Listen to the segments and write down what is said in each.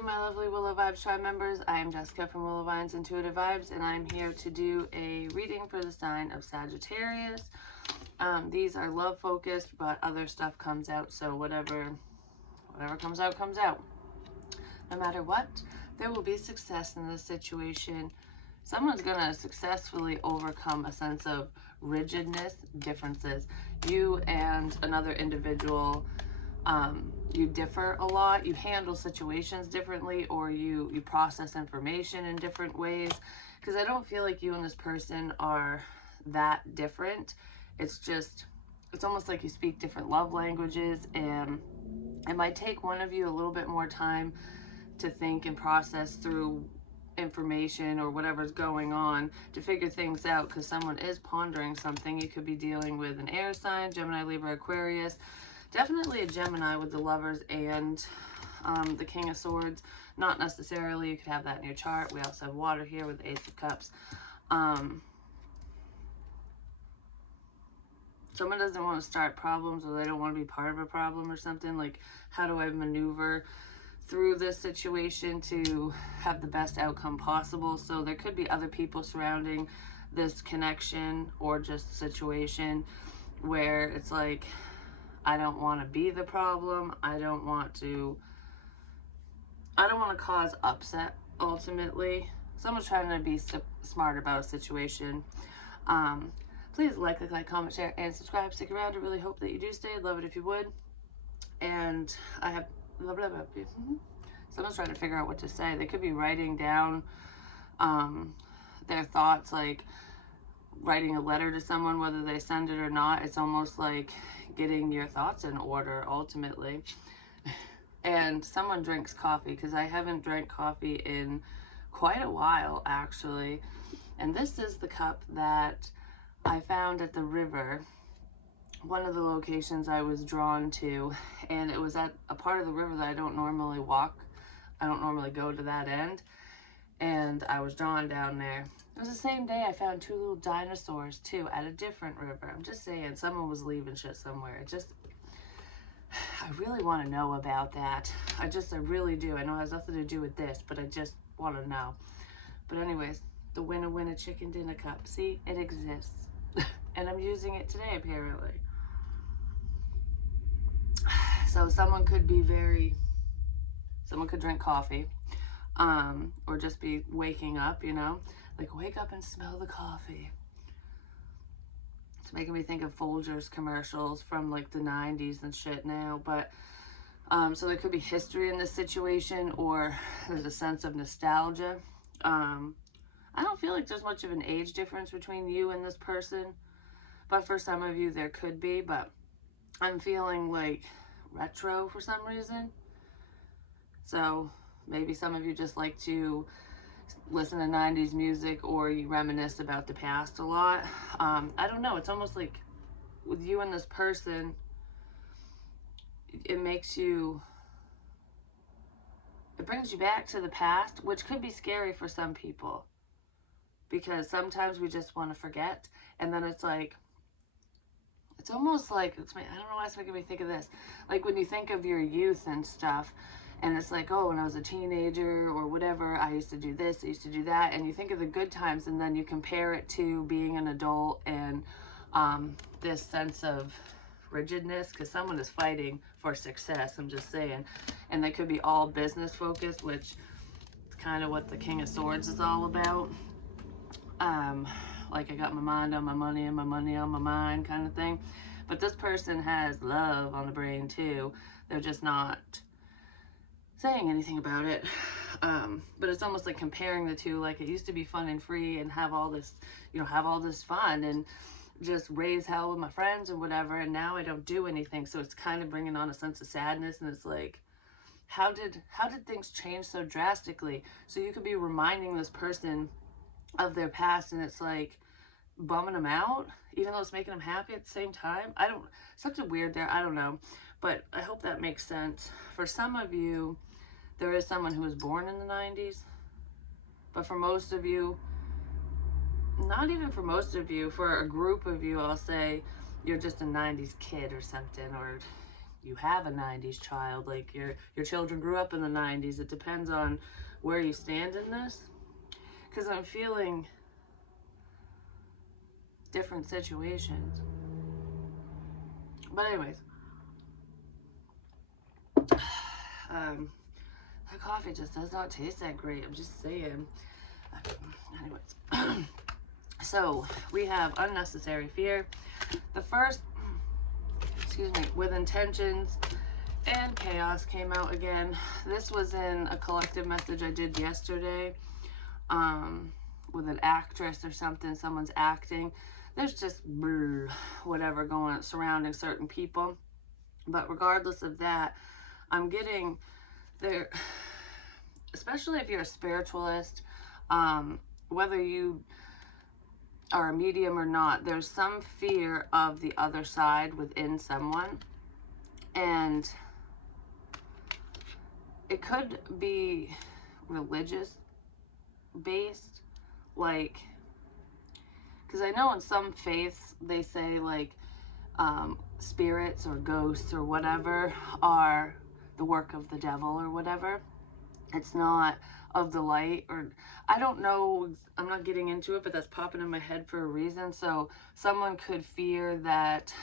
Hey my lovely Willow Vibes tribe members, I am Jessica from Willow Vines Intuitive Vibes, and I'm here to do a reading for the sign of Sagittarius. These are love focused, but other stuff comes out, so whatever comes out, comes out. No matter what, there will be success in this situation. Someone's going to successfully overcome a sense of rigidness, differences. You and another individual, you differ a lot. You handle situations differently, or you process information in different ways. Because I don't feel like you and this person are that different. It's almost like you speak different love languages, and it might take one of you a little bit more time to think and process through information or whatever's going on to figure things out, because someone is pondering something. You could be dealing with an air sign, Gemini, Libra, Aquarius. Definitely a Gemini with the Lovers and the King of Swords. Not necessarily, you could have that in your chart. We also have water here with the Ace of Cups. Someone doesn't want to start problems, or they don't want to be part of a problem or something. Like, how do I maneuver through this situation to have the best outcome possible? So there could be other people surrounding this connection or just situation where it's like, I don't want to be the problem. I don't want to cause upset, ultimately. Someone's trying to be smart about a situation. Please like, comment, share, and subscribe. Stick around. I really hope that you do stay. I'd love it if you would. And I have someone's trying to figure out what to say. They could be writing down their thoughts, like writing a letter to someone, whether they send it or not. It's almost like getting your thoughts in order, ultimately. And someone drinks coffee, because I haven't drank coffee in quite a while, actually. And this is the cup that I found at the river, one of the locations I was drawn to, and it was at a part of the river that I don't normally walk. I don't normally go to that end, and I was drawn down there. It was the same day I found 2 little dinosaurs too at a different river. I'm just saying, someone was leaving shit somewhere. I really want to know about that. I really do. I know it has nothing to do with this, but I just want to know. But anyways, the winner chicken dinner cup. See, it exists. And I'm using it today, apparently. So someone could drink coffee, or just be waking up, like wake up and smell the coffee. It's making me think of Folgers commercials from like the 90s and shit now. But so there could be history in this situation, or there's a sense of nostalgia. I don't feel like there's much of an age difference between you and this person, but for some of you there could be. But I'm feeling like retro for some reason. So maybe some of you just like to listen to 90s music, or you reminisce about the past a lot. I don't know. It's almost like with you and this person, it brings you back to the past, which could be scary for some people, because sometimes we just want to forget. And then it's like, it's almost like, I don't know why it's making me think of this. Like when you think of your youth and stuff, and it's like, oh, when I was a teenager or whatever, I used to do this, I used to do that. And you think of the good times, and then you compare it to being an adult, and this sense of rigidness, because someone is fighting for success, I'm just saying. And they could be all business focused, which is kind of what the King of Swords is all about. Like I got my mind on my money and my money on my mind kind of thing. But this person has love on the brain too. They're just not saying anything about it. But it's almost like comparing the two. Like, it used to be fun and free and have all this, have all this fun and just raise hell with my friends and whatever. And now I don't do anything. So it's kind of bringing on a sense of sadness. And it's like, how did things change so drastically? So you could be reminding this person of their past, and it's like bumming them out, even though it's making them happy at the same time. Something weird there. I don't know. But I hope that makes sense. For some of you, there is someone who was born in the 90s. But for most of you, not even for most of you, for a group of you, I'll say you're just a 90s kid or something, or you have a 90s child, like your children grew up in the 90s. It depends on where you stand in this, because I'm feeling different situations. But anyways, the coffee just does not taste that great. I'm just saying. Anyways, so we have unnecessary fear. The first, excuse me, with intentions and chaos came out again. This was in a collective message I did yesterday, with an actress or something. Someone's acting. There's just whatever going surrounding certain people. But regardless of that, I'm getting there, especially if you're a spiritualist, whether you are a medium or not, there's some fear of the other side within someone. And it could be religious based, like, because I know in some faiths they say like spirits or ghosts or whatever are the work of the devil or whatever. It's not of the light, or I don't know, I'm not getting into it, but that's popping in my head for a reason. So someone could fear that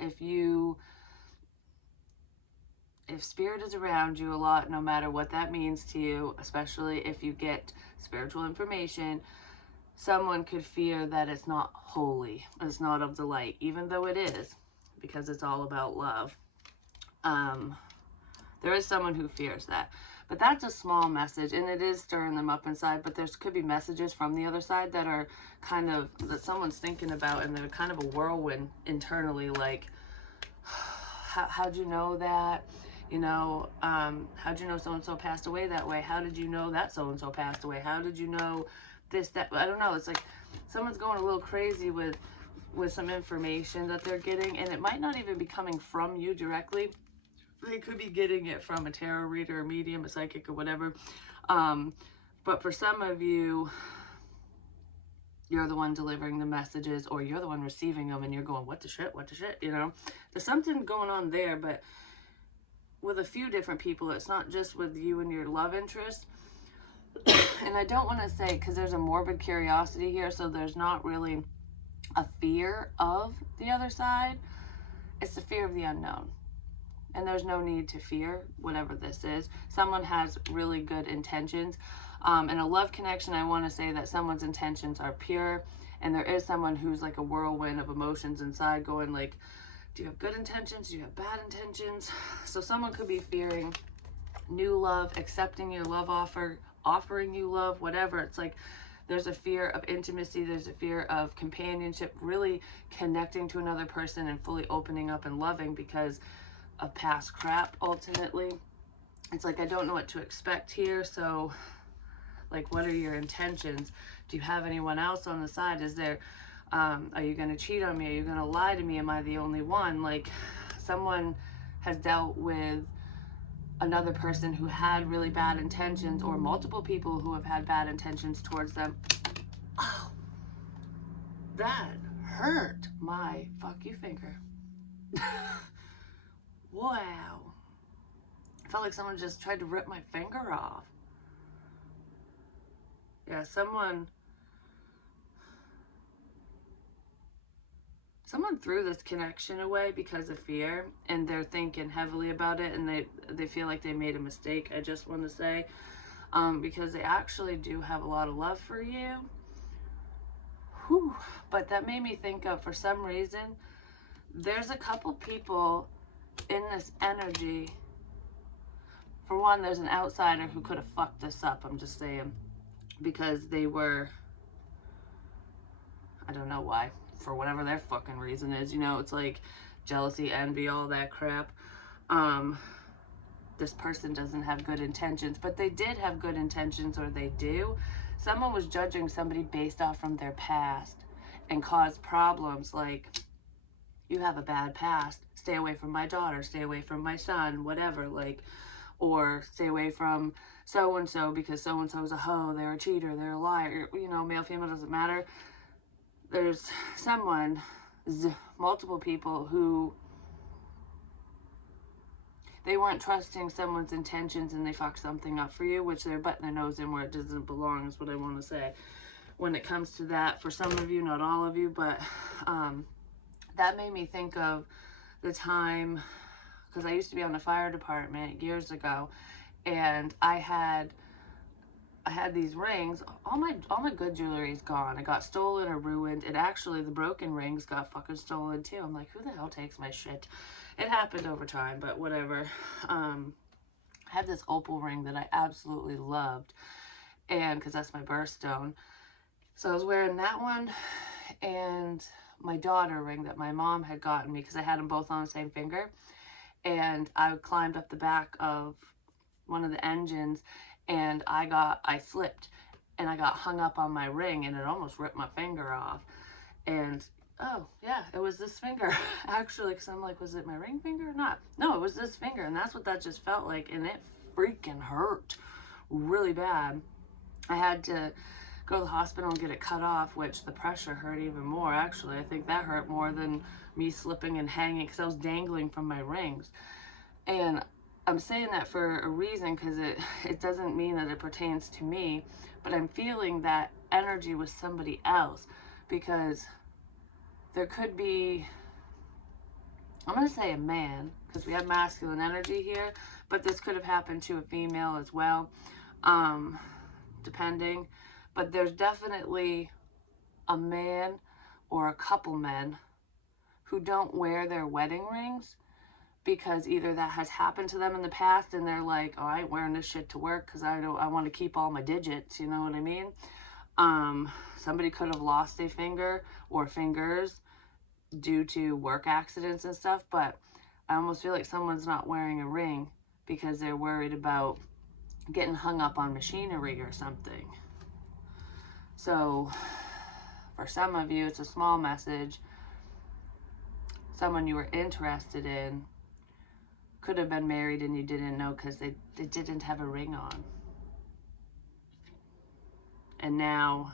if spirit is around you a lot, no matter what that means to you, especially if you get spiritual information, someone could fear that it's not holy, it's not of the light, even though it is, because it's all about love. There is someone who fears that. But that's a small message, and it is stirring them up inside. But there could be messages from the other side that are kind of, that someone's thinking about, and they're kind of a whirlwind internally, like, how'd you know that? You know, how'd you know so-and-so passed away that way? How did you know that so-and-so passed away? How did you know this, that? I don't know. It's like someone's going a little crazy with some information that they're getting, and it might not even be coming from you directly. They could be getting it from a tarot reader, a medium, a psychic, or whatever. But for some of you, you're the one delivering the messages, or you're the one receiving them, and you're going, what the shit, you know? There's something going on there, but with a few different people. It's not just with you and your love interest. And I don't want to say, because there's a morbid curiosity here, so there's not really a fear of the other side. It's the fear of the unknown. And there's no need to fear whatever this is. Someone has really good intentions. In a love connection, I want to say that someone's intentions are pure, and there is someone who's like a whirlwind of emotions inside going like, do you have good intentions? Do you have bad intentions? So someone could be fearing new love, accepting your love offer, offering you love, whatever. It's like there's a fear of intimacy. There's a fear of companionship, really connecting to another person and fully opening up and loving because of past crap. Ultimately, it's like I don't know what to expect here. So like, what are your intentions? Do you have anyone else on the side? Is there are you going to cheat on me? Are you going to lie to me? Am I the only one? Like, someone has dealt with another person who had really bad intentions, or multiple people who have had bad intentions towards them. Oh, that hurt my fuck you finger. Wow. I felt like someone just tried to rip my finger off. Yeah, someone threw this connection away because of fear, and they're thinking heavily about it, and they feel like they made a mistake, I just want to say, because they actually do have a lot of love for you. Whew. But that made me think of, for some reason, there's a couple people in this energy. For one, there's an outsider who could have fucked this up, I'm just saying, because they were, I don't know why, for whatever their fucking reason is, you know, it's like jealousy, envy, all that crap. This person doesn't have good intentions, but they did have good intentions, or they do. Someone was judging somebody based off from their past and caused problems, like, you have a bad past, stay away from my daughter, stay away from my son, whatever, like, or stay away from so-and-so because so-and-so's a hoe, they're a cheater, they're a liar, you know, male, female, doesn't matter. There's someone, multiple people who they weren't trusting someone's intentions and they fucked something up for you, which they're butting their nose in where it doesn't belong, is what I want to say. When it comes to that, for some of you, not all of you, but that made me think of the time, because I used to be on the fire department years ago, and I had these rings. All my good jewelry is gone. It got stolen or ruined, and actually the broken rings got fucking stolen too. I'm like, who the hell takes my shit? It happened over time, but whatever. I had this opal ring that I absolutely loved, and because that's my birthstone. So I was wearing that one and my daughter ring that my mom had gotten me, because I had them both on the same finger. And I climbed up the back of one of the engines, and I slipped and I got hung up on my ring, and it almost ripped my finger off. And oh yeah, it was this finger actually, because I'm like, was it my ring finger or not? No, it was this finger, and that's what that just felt like, and it freaking hurt really bad. I had to go to the hospital and get it cut off, which the pressure hurt even more. Actually, I think that hurt more than me slipping and hanging, because I was dangling from my rings. And I'm saying that for a reason, because it doesn't mean that it pertains to me, but I'm feeling that energy with somebody else, because there could be, I'm going to say a man, because we have masculine energy here, but this could have happened to a female as well, depending. But there's definitely a man or a couple men who don't wear their wedding rings, because either that has happened to them in the past and they're like, oh, I ain't wearing this shit to work because I want to keep all my digits, you know what I mean? Somebody could have lost a finger or fingers due to work accidents and stuff, but I almost feel like someone's not wearing a ring because they're worried about getting hung up on machinery or something. So for some of you, it's a small message. Someone you were interested in could have been married and you didn't know because they didn't have a ring on. And now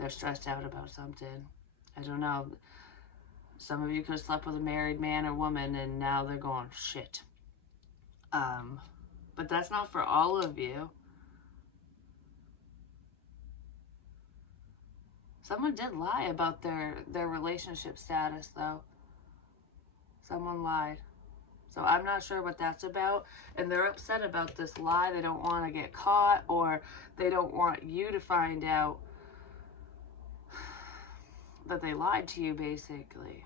they're stressed out about something. I don't know. Some of you could have slept with a married man or woman and now they're going, shit. But that's not for all of you. Someone did lie about their relationship status, though. Someone lied. So I'm not sure what that's about. And they're upset about this lie. They don't want to get caught, or they don't want you to find out that they lied to you, basically.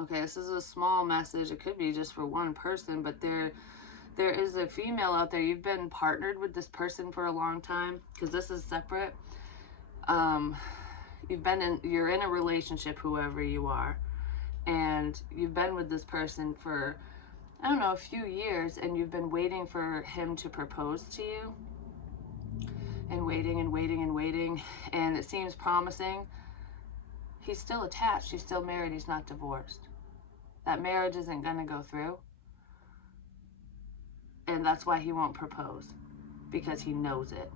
Okay, this is a small message. It could be just for one person, but there is a female out there. You've been partnered with this person for a long time, because this is separate. You're in a relationship, whoever you are, and you've been with this person for, I don't know, a few years, and you've been waiting for him to propose to you, and waiting and waiting and waiting, and it seems promising. He's still attached. He's still married. He's not divorced. That marriage isn't going to go through. And that's why he won't propose, because he knows it.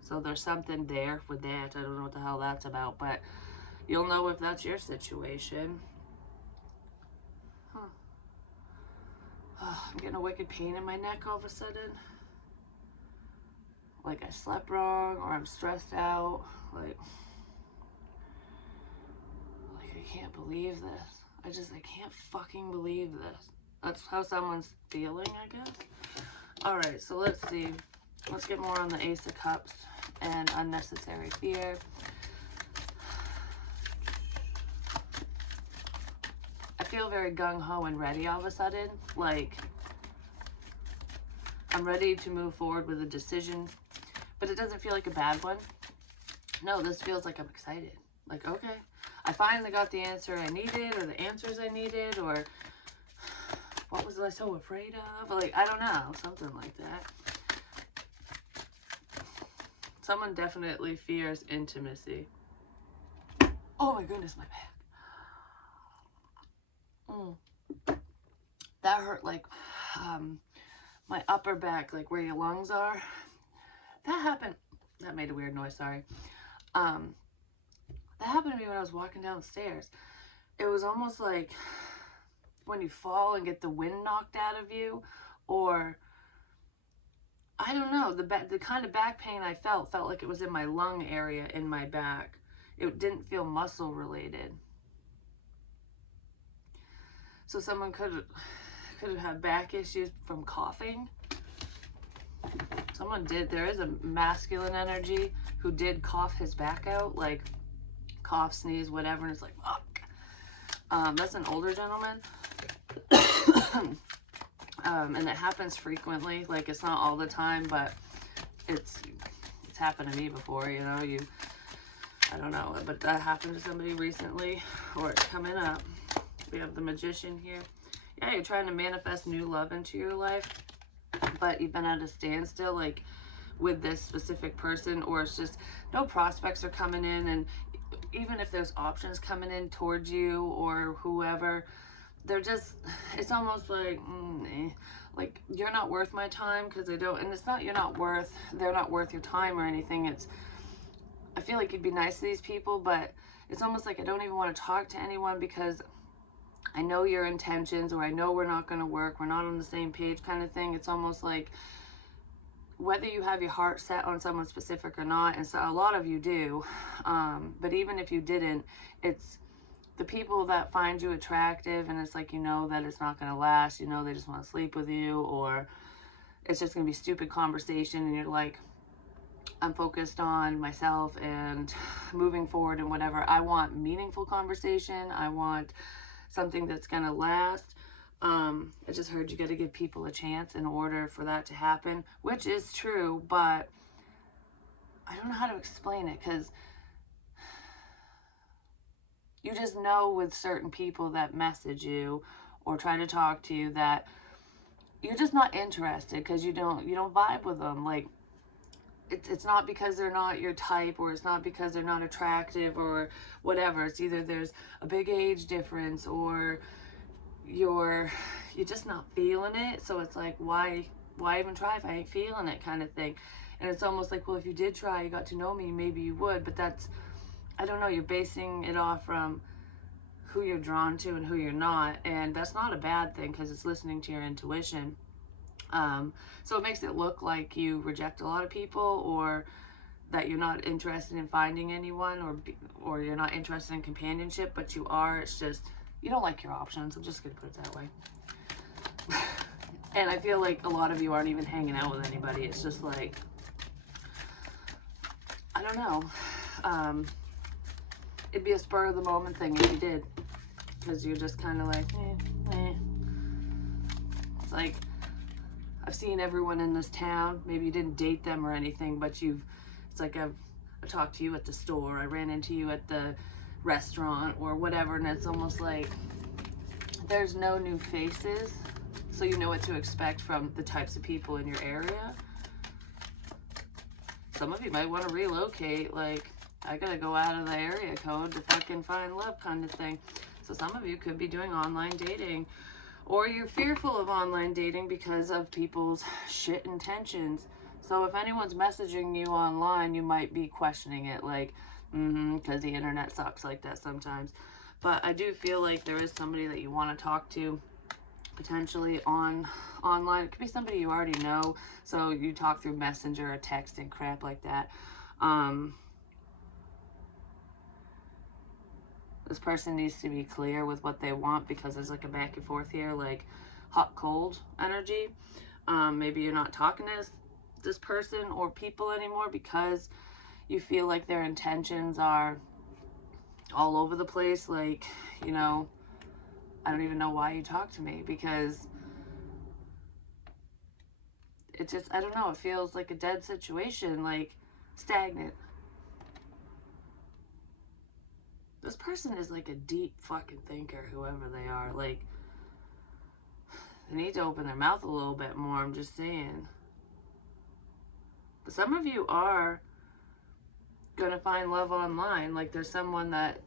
So there's something there with that. I don't know what the hell that's about, but you'll know if that's your situation. Oh, I'm getting a wicked pain in my neck all of a sudden. Like I slept wrong, or I'm stressed out. Like I can't believe this. I can't fucking believe this. That's how someone's feeling, I guess. Alright, so let's see. Let's get more on the Ace of Cups and unnecessary fear. I feel very gung-ho and ready all of a sudden. Like, I'm ready to move forward with a decision, but it doesn't feel like a bad one. No, this feels like I'm excited. Like, okay, I finally got the answer I needed, or the answers I needed, or what was I so afraid of? Like, I don't know, something like that. Someone definitely fears intimacy. Oh my goodness, my back. That hurt, like, my upper back, like where your lungs are. That happened. That made a weird noise, sorry. That happened to me when I was walking downstairs. It was almost like when you fall and get the wind knocked out of you, or I don't know, the kind of back pain I felt like it was in my lung area in my back. It didn't feel muscle related. So someone could have had back issues from coughing. Someone did. There is a masculine energy who did cough his back out, like cough, sneeze, whatever, and it's like, fuck. That's an older gentleman. And it happens frequently. Like, it's not all the time, but it's happened to me before, you know. I don't know, but that happened to somebody recently, or it's coming up. We have the Magician here. Yeah, you're trying to manifest new love into your life, but you've been at a standstill, like, with this specific person, or it's just no prospects are coming in, and even if there's options coming in towards you or whoever, they're just, it's almost like, like, you're not worth my time, because they don't, and it's not they're not worth your time or anything. It's, I feel like you'd be nice to these people, but it's almost like I don't even want to talk to anyone because I know your intentions, or I know we're not going to work, we're not on the same page kind of thing. It's almost like whether you have your heart set on someone specific or not, and so a lot of you do, but even if you didn't, it's the people that find you attractive, and it's like, you know that it's not going to last, you know they just want to sleep with you, or it's just going to be stupid conversation, and you're like, I'm focused on myself and moving forward and whatever. I want meaningful conversation. I want something that's going to last. I just heard you got to give people a chance in order for that to happen, which is true, but I don't know how to explain it, because you just know with certain people that message you or try to talk to you that you're just not interested, because you don't vibe with them. Like, it's not because they're not your type, or it's not because they're not attractive or whatever. It's either there's a big age difference, or you're just not feeling it. So it's like, why even try if I ain't feeling it, kind of thing. And it's almost like, well, if you did try, you got to know me, maybe you would. But that's, I don't know, you're basing it off from who you're drawn to and who you're not, and that's not a bad thing, because it's listening to your intuition. So it makes it look like you reject a lot of people, or that you're not interested in finding anyone, or you're not interested in companionship, but you are. It's just you don't like your options. I'm just gonna put it that way. And I feel like a lot of you aren't even hanging out with anybody. It's just like, I don't know. It'd be a spur of the moment thing if you did, because you're just kind of like, It's like, I've seen everyone in this town. Maybe you didn't date them or anything, but it's like I talked to you at the store, I ran into you at the restaurant or whatever, and it's almost like there's no new faces, so you know what to expect from the types of people in your area. Some of you might want to relocate, like, I gotta go out of the area code to fucking find love, kind of thing. So some of you could be doing online dating, or you're fearful of online dating because of people's shit intentions. So if anyone's messaging you online, you might be questioning it, like, because the internet sucks like that sometimes. But I do feel like there is somebody that you want to talk to, potentially online. It could be somebody you already know, so you talk through Messenger or text and crap like that. This person needs to be clear with what they want, because there's like a back and forth here, like hot cold energy. Maybe you're not talking to this person or people anymore because you feel like their intentions are all over the place. Like, you know, I don't even know why you talk to me, because it just, I don't know, it feels like a dead situation, like stagnant. This person is like a deep fucking thinker, whoever they are. Like, they need to open their mouth a little bit more, I'm just saying. But some of you are going to find love online. Like, there's someone that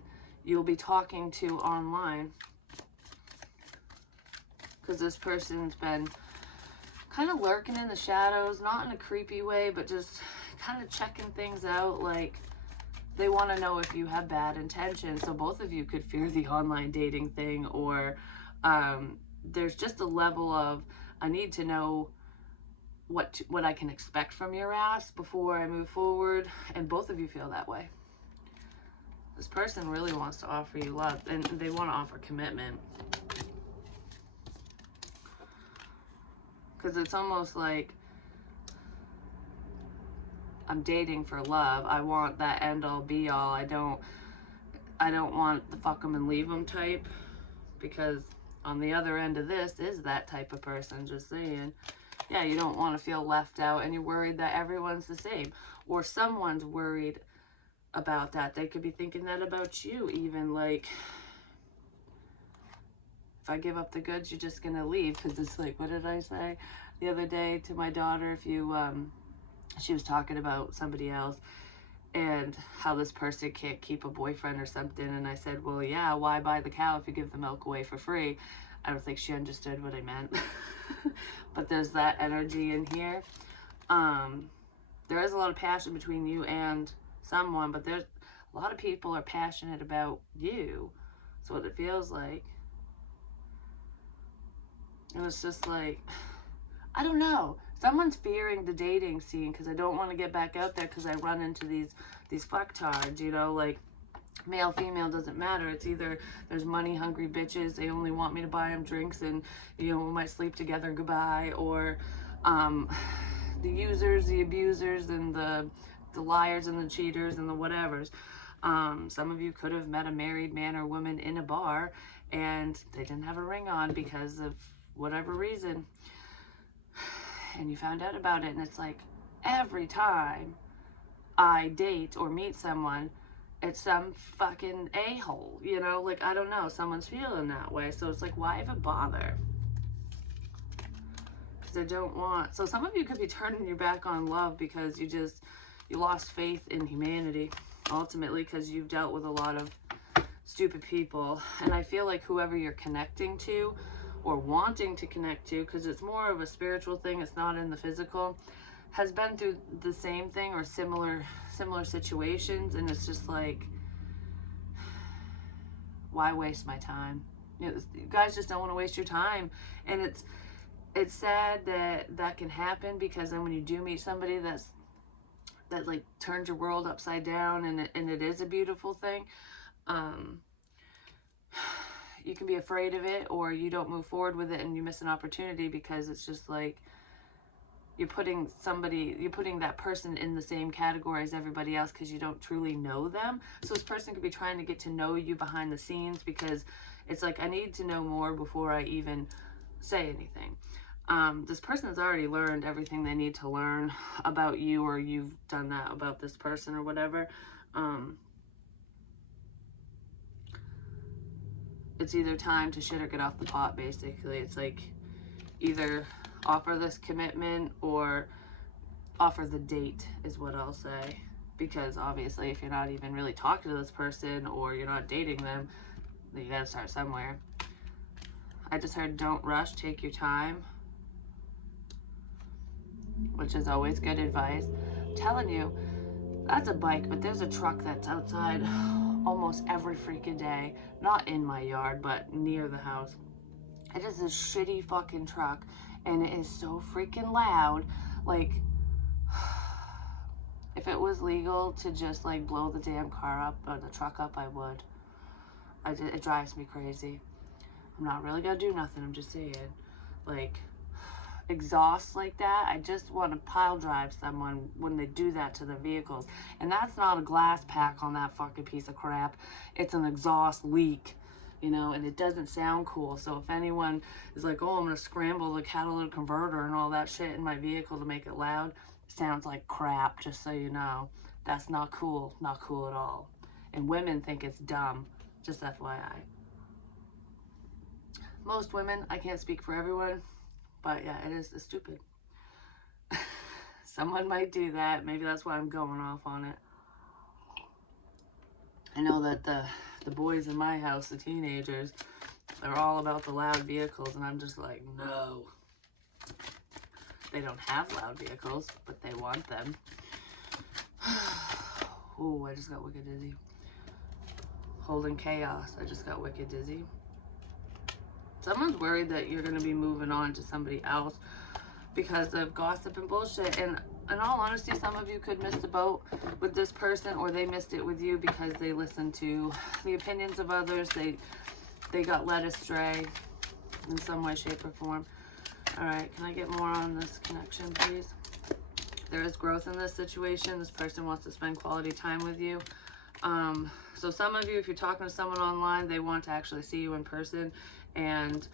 you'll be talking to online, because this person's been kind of lurking in the shadows, not in a creepy way, but just kind of checking things out. Like, they want to know if you have bad intentions. So both of you could fear the online dating thing, or there's just a level of, I need to know what I can expect from your ass before I move forward. And both of you feel that way. This person really wants to offer you love, and they want to offer commitment. Because it's almost like, I'm dating for love. I want that end all be all. I don't want the fuck them and leave them type, because on the other end of this is that type of person. Just saying. Yeah, you don't want to feel left out, and you're worried that everyone's the same, or someone's worried about that. They could be thinking that about you, even like, if I give up the goods, you're just gonna leave. Because it's like, what did I say the other day to my daughter? If you she was talking about somebody else and how this person can't keep a boyfriend or something, and I said, well, yeah, why buy the cow if you give the milk away for free? I don't think she understood what I meant. But there's that energy in here. There is a lot of passion between you and someone, but there's a lot of people are passionate about you. That's what it feels like. And it's just like, I don't know. Someone's fearing the dating scene because I don't want to get back out there because I run into these fucktards, you know, like, male, female, doesn't matter. It's either there's money hungry bitches, they only want me to buy them drinks and, you know, we might sleep together, goodbye, or the users, the abusers, and the liars and the cheaters and the whatevers. Some of you could have met a married man or woman in a bar and they didn't have a ring on because of whatever reason, and you found out about it. And it's like, every time I date or meet someone, it's some fucking a-hole, you know, like, I don't know, someone's feeling that way. So it's like, why even bother? Because I don't want, so some of you could be turning your back on love because you lost faith in humanity, ultimately, because you've dealt with a lot of stupid people. And I feel like whoever you're connecting to or wanting to connect to, because it's more of a spiritual thing, it's not in the physical, has been through the same thing or similar situations, and it's just like, why waste my time? You know, you guys just don't want to waste your time. And it's sad that can happen, because then when you do meet somebody that like turns your world upside down, and it is a beautiful thing, you can be afraid of it, or you don't move forward with it and you miss an opportunity, because it's just like, you're putting that person in the same category as everybody else because you don't truly know them. So this person could be trying to get to know you behind the scenes, because it's like, I need to know more before I even say anything. This person has already learned everything they need to learn about you, or you've done that about this person or whatever. It's either time to shit or get off the pot, basically. It's like, either offer this commitment or offer the date is what I'll say. Because obviously, if you're not even really talking to this person or you're not dating them, then you gotta start somewhere. I just heard, don't rush, take your time, which is always good advice. I'm telling you, that's a bike, but there's a truck that's outside almost every freaking day. Not in my yard, but near the house. It is a shitty fucking truck, and it is so freaking loud. Like, if it was legal to just like blow the damn car up or the truck up, I would. It drives me crazy. I'm not really gonna do nothing, I'm just saying. Like, exhaust like that, I just want to pile drive someone when they do that to their vehicles. And that's not a glass pack on that fucking piece of crap. It's an exhaust leak, you know, and it doesn't sound cool. So if anyone is like, oh, I'm gonna scramble the catalytic converter and all that shit in my vehicle to make it loud, it sounds like crap, just so you know. That's not cool at all. And women think it's dumb, just FYI. Most women, I can't speak for everyone, but yeah, it's stupid. Someone might do that. Maybe that's why I'm going off on it. I know that the boys in my house, the teenagers, they're all about the loud vehicles, and I'm just like, no. They don't have loud vehicles, but they want them. Oh, I just got wicked dizzy. Holding chaos. I just got wicked dizzy. Someone's worried that you're going to be moving on to somebody else because of gossip and bullshit. And in all honesty, some of you could miss the boat with this person, or they missed it with you because they listened to the opinions of others. They got led astray in some way, shape, or form. All right, can I get more on this connection, please? There is growth in this situation. This person wants to spend quality time with you. So some of you, if you're talking to someone online, they want to actually see you in person, and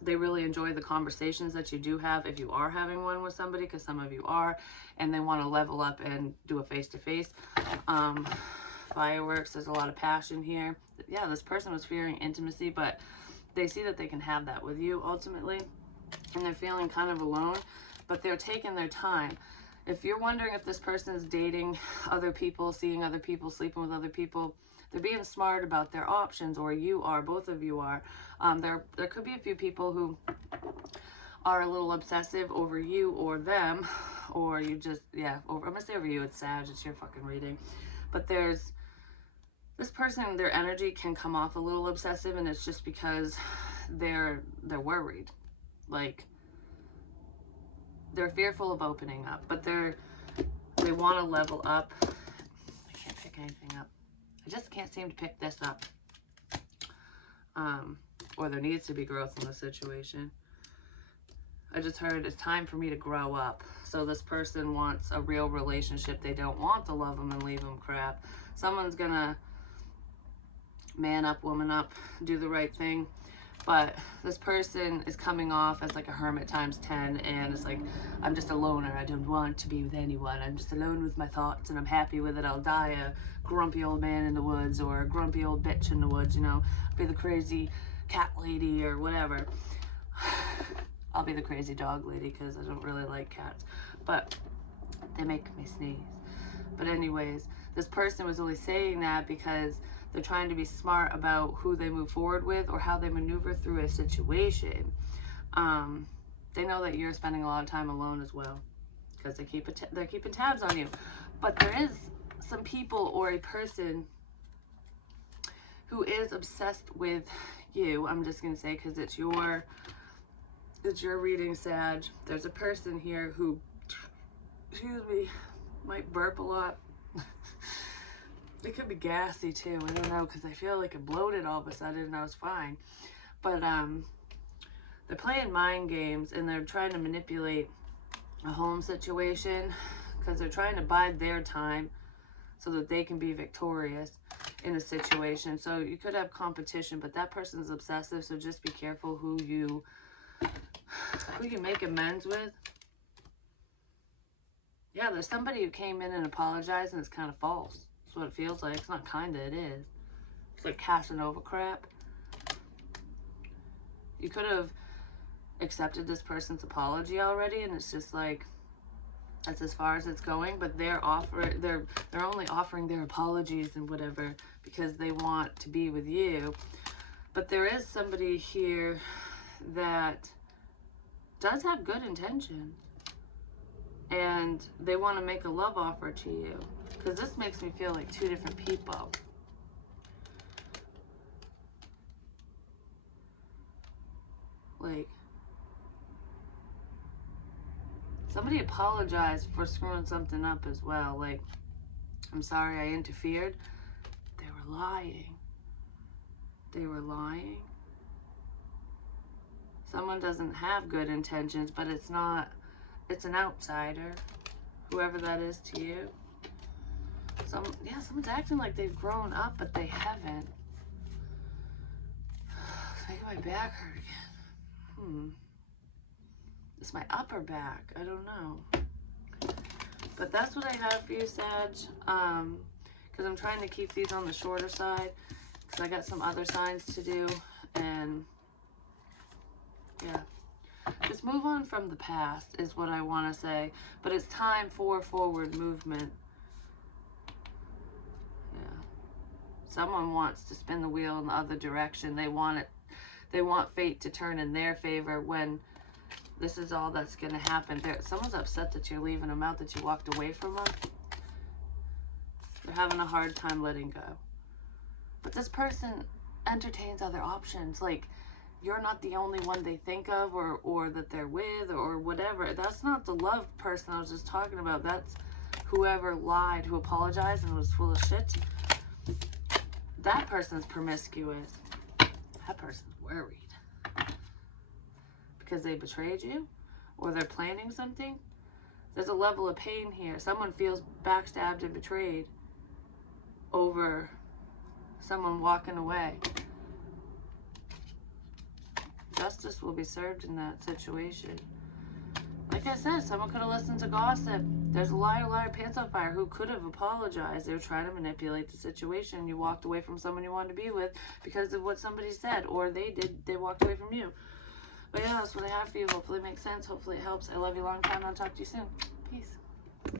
they really enjoy the conversations that you do have if you are having one with somebody, because some of you are, and they want to level up and do a face-to-face. Fireworks, there's a lot of passion here. Yeah, this person was fearing intimacy, but they see that they can have that with you ultimately, and they're feeling kind of alone, but they're taking their time. If you're wondering if this person is dating other people, seeing other people, sleeping with other people, they're being smart about their options, or you are, both of you are. There could be a few people who are a little obsessive over you or them, or you just, yeah, over, I'm gonna say over you, it's Sag, it's your fucking reading. But there's, this person, their energy can come off a little obsessive, and it's just because they're worried. Like, they're fearful of opening up, but they want to level up. I can't pick anything up. I just can't seem to pick this up. Or there needs to be growth in the situation. I just heard it's time for me to grow up. So this person wants a real relationship. They don't want to love them and leave them crap. Someone's gonna man up, woman up, do the right thing. But this person is coming off as like a hermit times 10, and it's like, I'm just a loner. I don't want to be with anyone. I'm just alone with my thoughts, and I'm happy with it. I'll die a grumpy old man in the woods, or a grumpy old bitch in the woods, you know. Be the crazy cat lady or whatever. I'll be the crazy dog lady because I don't really like cats, but they make me sneeze. But anyways, this person was only saying that because they're trying to be smart about who they move forward with or how they maneuver through a situation. They know that you're spending a lot of time alone as well, because they're keeping tabs on you. But there is some people or a person who is obsessed with you. I'm just gonna say, because it's your reading, Sag. There's a person here who, excuse me, might burp a lot. It could be gassy too, I don't know, because I feel like it bloated all of a sudden and I was fine. But they're playing mind games, and they're trying to manipulate a home situation because they're trying to bide their time so that they can be victorious in a situation. So you could have competition, but that person's obsessive, so just be careful who you make amends with. Yeah, there's somebody who came in and apologized, and it's kind of false. That's what it feels like. It's not kinda, it is. It's like Casanova crap. You could have accepted this person's apology already, and it's just like, that's as far as it's going. But they're only offering their apologies and whatever because they want to be with you. But there is somebody here that does have good intentions, and they want to make a love offer to you, because this makes me feel like two different people. Like, somebody apologized for screwing something up as well. Like, I'm sorry I interfered. They were lying. They were lying. Someone doesn't have good intentions, but it's an outsider, whoever that is to you. Someone's acting like they've grown up, but they haven't. It's making my back hurt again. It's my upper back. I don't know. But that's what I have for you, Sag. Because I'm trying to keep these on the shorter side, because I got some other signs to do. And yeah, just move on from the past is what I want to say. But it's time for forward movement. Yeah. Someone wants to spin the wheel in the other direction. They want fate to turn in their favor when this is all that's going to happen. Someone's upset that you're leaving them out, that you walked away from them. They're having a hard time letting go. But this person entertains other options. Like, you're not the only one they think of, or that they're with, or whatever. That's not the love person I was just talking about. That's whoever lied, who apologized and was full of shit. That person's promiscuous. That person's worried. Because they betrayed you? Or they're planning something? There's a level of pain here. Someone feels backstabbed and betrayed over someone walking away. Justice will be served in that situation. Like I said, someone could have listened to gossip. There's a liar, pants on fire, who could have apologized. They were trying to manipulate the situation. You walked away from someone you wanted to be with because of what somebody said, or they walked away from you. But yeah, that's what I have for you. Hopefully it makes sense. Hopefully it helps. I love you long time. I'll talk to you soon. Peace.